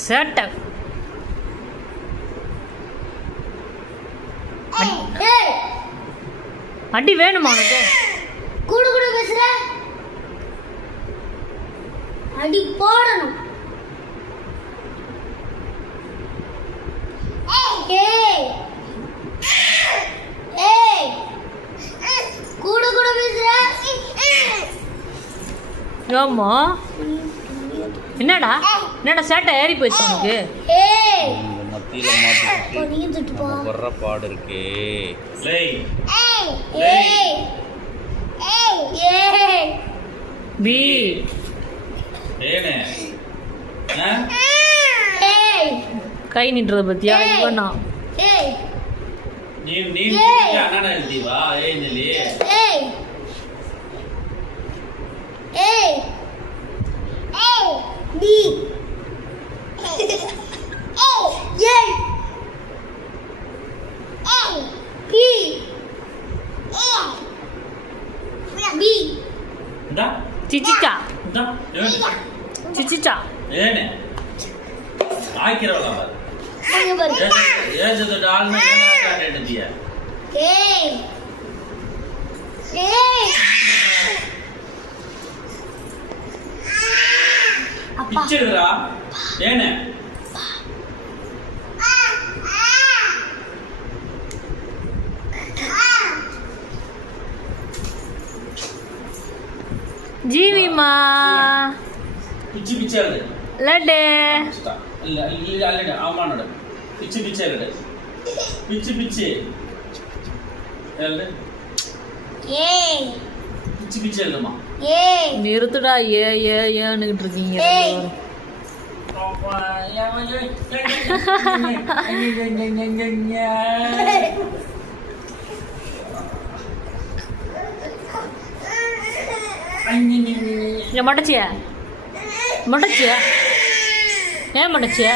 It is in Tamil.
சேட்டை. அடி வேணுமா உனக்கு? குடு குடு பேசுற, அடி போடணும். ஏய் ஏய் குடு குடு பேசுற. ஆமா, என்னடா என்னடா சேட்டை ஏறி போயிடுச்சு உனக்கு? ஏய் மத்தியில மாட்டிக்கிட்டு நீ திட்டு போ. வர்ற பாடு இருக்கே. ஏய் ஏய் ஏய் பி ஏனே ஏய் கை நின்றத பத்தியா? இவனா ஏய் நீ நீ அண்ணா எழுதிவா. ஏய் நெல்லி ஏய் ஏய் ஏய் பி ஏய் ஏய் பி பி இந்தா சிச்சிச்சா இந்தா சிச்சிச்சா. ஏனே ஆக்கிரவளா பாரு. அங்க பாரு. ஏஜது டால்னா ஏனா எழுதியா? ஏய் ஏய் அப்பா பிச்சைடா. ஏனே ஜீவிமா பிச்சு பிச்சைடு லட்டு இல்ல இல்ல அல்ல ஆமானட பிச்சு பிச்சைடு பிச்சு பிச்சு அல்ல ஏய் பிச்சு பிச்சைடுமா. ஏய் நிறுத்துடா. ஏன்னுகிட்டு இருக்கீங்க ஏய். மடச்சியா மடச்சியா? ஏன் மடச்சியா?